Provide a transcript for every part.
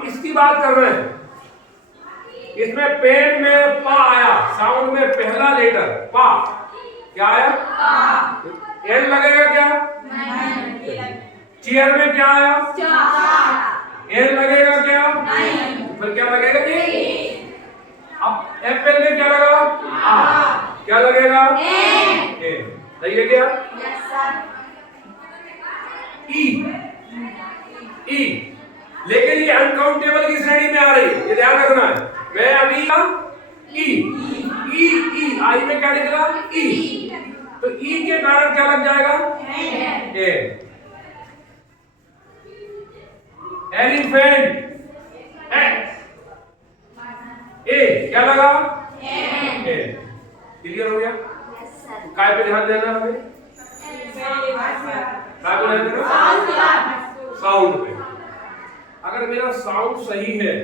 हम इसकी बात कर रहे हैं। इसमें पेन में पा आया, साउंड में पहला लेटर पा क्या आया? एल लगेगा क्या? नहीं। चेयर में क्या आया? एल लगेगा क्या? नहीं। फिर क्या लगेगा? ए। अब एप्पल में क्या लगा? आ। क्या लगेगा? ए। सही है क्या? Yes sir. ई। ई, लेकिन ये अनकाउंटेबल की श्रेणी में आ रही है, ये ध्यान रखना है। मैं अभी ई ई ई आई में क्या निकला? ई। तो ई के कारण क्या लग जाएगा? ए। एलिफेंट ए क्या लगा? ए। क्लियर हो गया? काय पे ध्यान देना हमें? काय पे ध्यान देना? साउंड पे। अगर मेरा साउंड सही है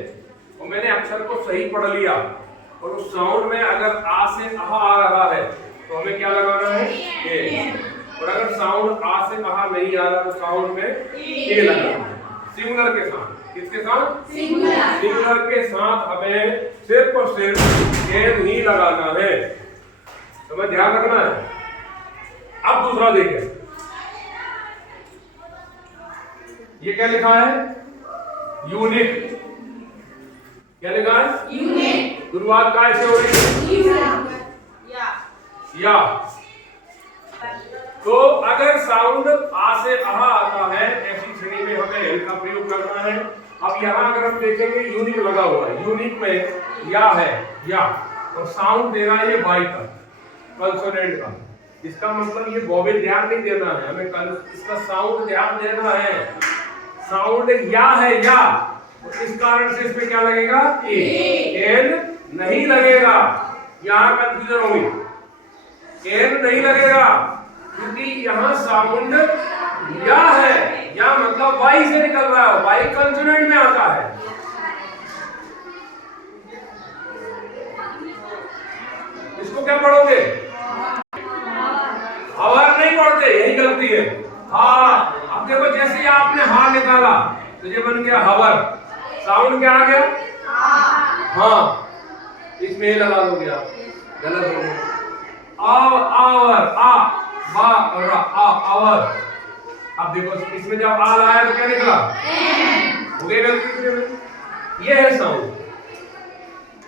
और मैंने अक्षर को सही पढ़ लिया और उस साउंड में अगर आ से आहा आ रहा है तो हमें क्या लगाना है? ए। और अगर साउंड आ से आहा नहीं आ रहा तो साउंड में ए लगाना है। सिंगुलर के साथ। किसके साथ? सिंगुलर। सिंगुलर के साथ हमें सिर्फ और सिर्फ एन ही लगाना है, तो मैं ध्यान रखना है। अब दूसरा देखिए, ये क्या लिखा है? यूनिक। क्या लिखा है? यूनिक। शुरुआत काय से हो रही है? या। तो अगर साउंड आ से आहा आता है ऐसी श्रेणी में हमें एल का प्रयोग करना है। अब यहाँ अगर हम देखेंगे यूनिक लगा हुआ है, यूनिक में या है या, और साउंड दे रहा है ये वाई का, कंसोनेंट का। इसका मतलब ये वोवेल ध्यान नहीं देना है हमें, इसका साउंड ध्यान देना है। साउंड या है या, इस कारण से इसमें क्या लगेगा? ए। एन नहीं लगेगा, यहाँ कंफ्यूजन होगी। एन नहीं लगेगा क्योंकि यहाँ साउंड या है, या मतलब वाई से निकल रहा है, वाई कंसोनेंट में आता है। इसको क्या पढ़ोगे? हवर नहीं पढ़ते, यही गलती है। हाँ, अब देखो जैसे ही आपने हा निकाला तो ये बन गया हवर। साउंड क्या आ गया? हाँ, इसमें लगा दोगे आप, गलत हो गया। आवर, आ बा और आ आवर। अब देखो इसमें जब आ आया तो क्या निकला? हो गया गलती। ये है साउंड।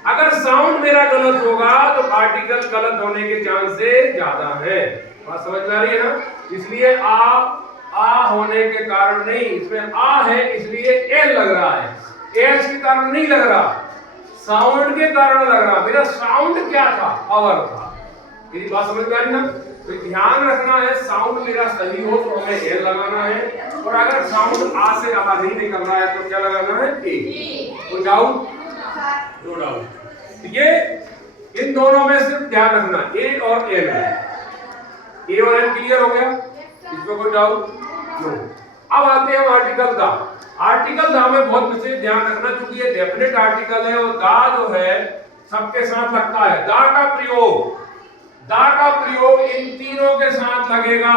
अगर साउंड मेरा गलत होगा तो आर्टिकल गलत होने के चांसेस ज्यादा है। बात समझ में आ रही है ना? इसलिए आ होने के कारण नहीं, इसमें आ है इसलिए एल लग रहा है, एच के कारण नहीं लग रहा, साउंड के कारण लग रहा। मेरा साउंड क्या था? आवर था। मेरी बात समझ में आ रही ना? तो ध्यान रखना है, साउंड मेरा सही हो तो हमें एल लगाना है, और अगर साउंड आ से आ नहीं निकल रहा है तो क्या लगाना है? ए। तो डाउट? No doubt. ये इन दोनों में सिर्फ ध्यान रखना, ए और एल। ए और एल क्लियर हो गया? इसमें कोई डाउट? नो। अब आते हैं आर्टिकल दा। आर्टिकल दा में बहुत विशेष ध्यान रखना, क्योंकि ये डेफिनेट आर्टिकल है और दा जो है सबके साथ लगता है। दा का प्रयोग इन तीनों के साथ लगेगा।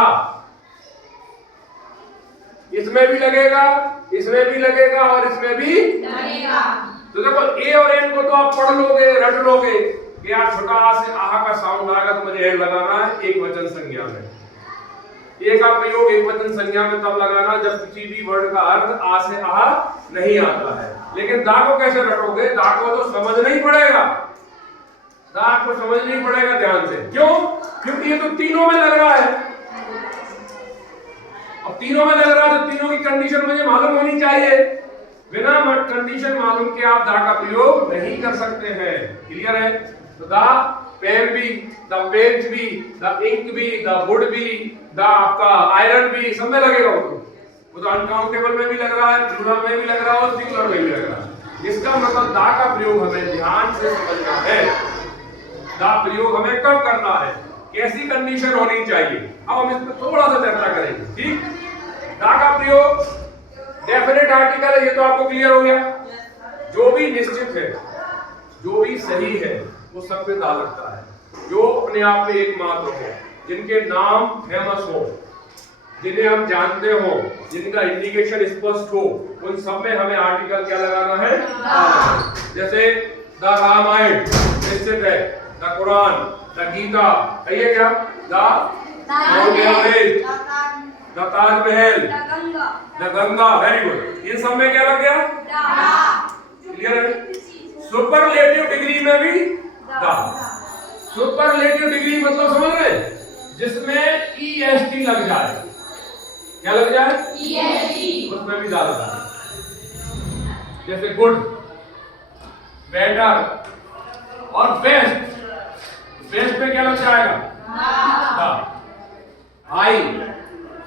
इसमें भी लगेगा, इसमें भी लगेगा और इसमें भी लगेगा। तो देखो ए और एन को तो आप पढ़ लोगे, रट लोगे कि यार छोटा आ से आहा का साउंड आएगा तो मुझे एन लगाना है एक वचन संज्ञा में। ए का प्रयोग एक वचन संज्ञा में तब लगाना जब किसी भी वर्ड का अर्थ आ से आहा नहीं आता है। लेकिन दा को कैसे रटोगे? दा को तो समझना ही पड़ेगा, दा को समझना ही पड़ेगा ध्यान से। क्यों? क्योंकि ये तो तीनों में लग रहा है। अब तीनों में लग रहा है तो तीनों की कंडीशन मुझे मालूम होनी चाहिए। बिना कंडीशन मालूम के आप दा का प्रयोग नहीं कर सकते हैं। क्लियर है? तो दा पेन भी, द पेंच भी, द इंक भी, द वुड भी, द आपका आयरन भी, सब में लगेगा। वो तो अनकाउंटेबल में भी लग रहा है, प्लूरल में भी लग रहा है और सिंगुलर में भी लग रहा है। इसका मतलब दा का प्रयोग हमें ध्यान से समझना है। दा प्रयोग हमें कब करना है, कैसी कंडीशन होनी चाहिए, अब हम इस पर थोड़ा सा चर्चा करेंगे। ठीक? दा का प्रयोग डेफिनेट आर्टिकल है, ये तो आपको क्लियर हो गया। जो भी निश्चित है, जो भी सही है, वो सब पे दा लगता है। जो अपने आप में एकमात्र हो, जिनके नाम फेमस हो, जिन्हें हम जानते हो, जिनका इंडिकेशन स्पष्ट हो, उन सब में हमें आर्टिकल क्या लगाना है? जैसे द रामायण निश्चित है, द कुरान, द गीता, कहिए क्या? The Everest, the Taj Mahal, the Ganga, very good. इन सब में क्या लग गया? क्लियर है? सुपरलेटिव डिग्री में भी द। सुपरलेटिव डिग्री मतलब समझ रहे हैं? जिसमें EST लग जाए। क्या लग जाए? EST। उसमें भी द लगा। जैसे गुड, बेटर और बेस्ट। बेस्ट में क्या लग जाएगा? हाई,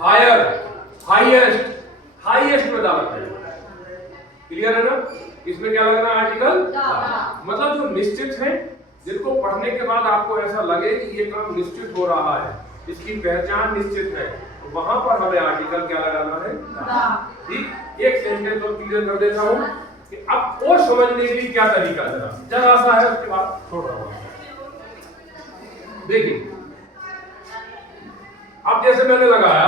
हायर, हाईएस्ट, हाईएस्ट में द लग जाएगा। क्लियर है ना? इसमें क्या लगना है? आर्टिकल मतलब जो निश्चित है, जिनको पढ़ने के बाद आपको ऐसा लगे कि ये काम निश्चित हो रहा है, इसकी पहचान निश्चित है, तो वहां पर हमें आर्टिकल क्या लगाना है? ठीक। एक सेंटेंस और क्लियर कर देता हूं कि अब और समझने के लिए क्या तरीका जरा सा है, उसके बाद छोड़ रहा हूं। देखिए, अब जैसे मैंने लगाया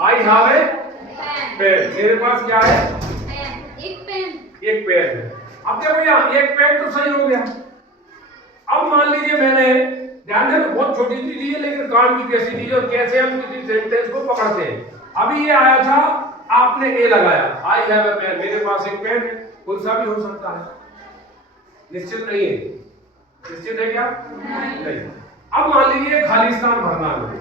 आई हैव ए पेन, मेरे पास क्या है? एक पेन है। अब देखो यहाँ एक पेन तो सही हो गया। अब मान लीजिए मैंने, ध्यान देना बहुत छोटी चीज है लेकिन काम की कैसी चीज और कैसे हम किसी सेंटेंस को पकड़ते हैं। अभी ये आया था, आपने ए लगाया, आई हैव ए पेन, मेरे पास एक पेन है, कोई सा भी हो सकता है, निश्चित नहीं है। निश्चित है क्या? नहीं। अब मान लीजिए खाली स्थान भरना है,